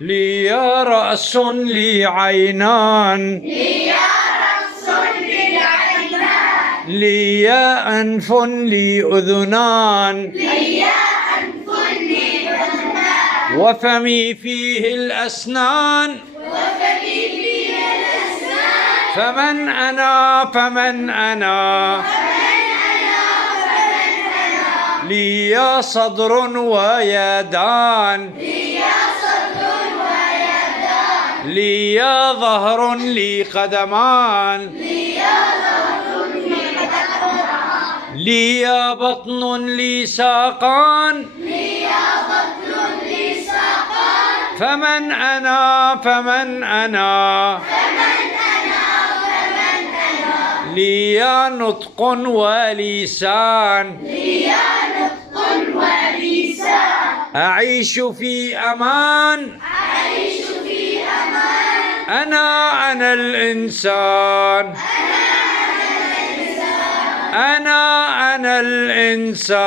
لي رأس لي عينان لي أنف لي أذنان وفمي فيه الأسنان فمن أنا لي صدر ويدان لي ظهر لي قدمان لي بطن لي ساقان فمن أنا لي نطق ولسان أعيش في أمان أنا الإنسان أنا الإنسان